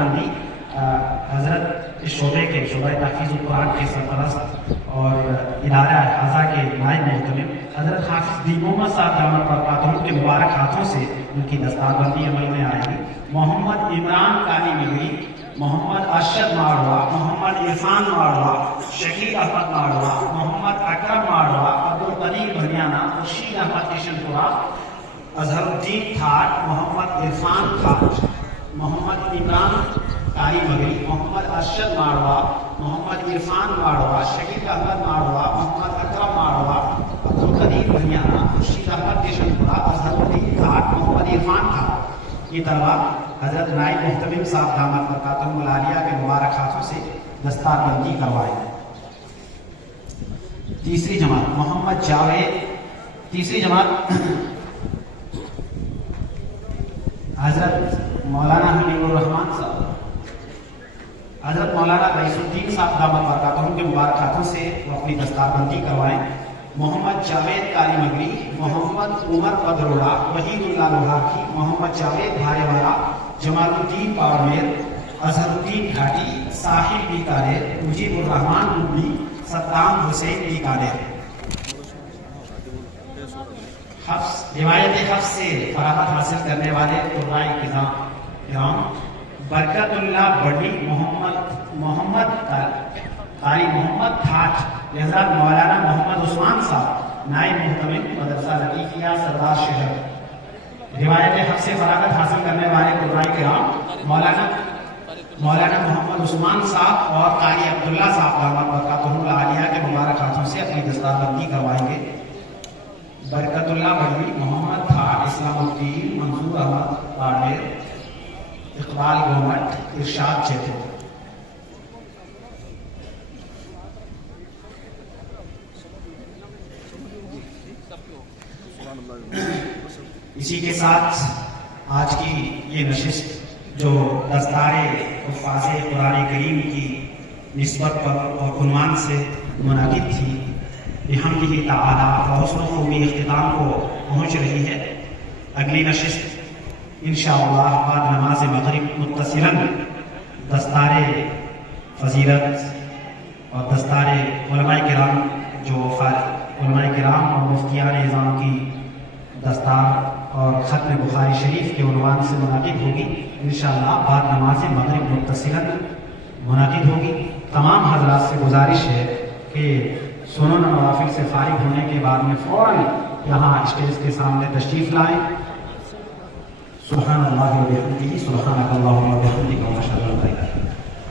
بندی حضرت شعبے کے شعبہ تحفیظ القرآن کے سرپرست اور ادارہ حاضہ کے نائب محتمم حضرت حافظ دین محمد صاحب دامت برکاتہم کے مبارک ہاتھوں سے ان کی دستار بندی عمل میں آئے گی۔ محمد عمران قاری مغری، محمد ارشد ماڑوا، محمد عرفان ماڑوا، شکیل احمد ماڑوا، محمد اکرم ماڑوا، عبدالقدیر بھنیانہ، خورشید احمد کشن پورہ، اظہر الدین تھاٹ، محمد عرفان تھاٹ، محمد عمران قاری مغری، محمد ارشد ماڑوا، محمد عرفان ماڑوا، شکیل احمد ماڑوا، محمد اکرم ماڑوا، عبدالقدیر بھنیانہ، خورشید احمد کشن پورہ، اظہر الدین تھاٹ، محمد عرفان تھاٹ، یہ طلبہ حضرت نائب محتمم صاحب دامت برکاتہم العالیہ کے مبارک ہاتھوں سے دستار بندی کروائیں۔ تیسری جماعت محمد جاوید، تیسری جماعت حضرت مولانا حبیب الرحمان صاحب، حضرت مولانا رئیس الدین صاحب دامت برکاتہم کے مبارک ہاتھوں سے وہ اپنی دستار بندی کروائیں۔ محمد جاوید قاری مغری، محمد عمر بدروڑا، وحید اللہ لوہاکی، محمد جاوید بھارے والا، جمال الدین پاورمیر، اظہر الدین گھاٹی، ساحل بیکانیر، مجیب الرحمان ڈبلی، صدام حسین بیکانیر۔ روایت حفظ سے فراغت حاصل کرنے والے قرآء کرام برکت اللہ بڑی، محمد قاری محمد تھاٹ، حضرت مولانا محمد عثمان صاحب نائب محتمم مدرسہ لطیفیہ سردار شہر۔ روایت حفظ سے فراغت حاصل کرنے والے قرآء کرام مولانا محمد عثمان صاحب اور قاری عبداللہ صاحب دامت برکاتہم العالیہ کے مبارک ہاتھوں سے اپنی دستار بندی کروائیں گے۔ برکت اللہ بڑوی، محمد تھاٹ، اسلام الدین، منظور احمد پاڑیر، اقبال گومٹ، ارشاد چیتو۔ اسی کے ساتھ آج کی یہ نشست جو دستار حفاظ قرآن کریم کی نسبت پر اور عنوان سے منعقد تھی، بحمدہ تعالی و حسن خوبی اختتام کو پہنچ رہی ہے۔ اگلی نشست انشاءاللہ بعد نماز مغرب متصلاً دستار فضیلت اور دستار علماء کرام علماء کرام اور مفتیان اعظام کی دستار اور ختم بخاری شریف کے عنوان سے منعقد ہوگی۔ انشاءاللہ بعد نماز مغرب متصلاً منعقد ہوگی۔ تمام حضرات سے گزارش ہے کہ سنن و نوافل سے فارغ ہونے کے بعد میں فوراً یہاں اسٹیج کے سامنے تشریف لائیں۔ سبحان اللہ و بحمدہ، سبحانک اللہم و بحمدک۔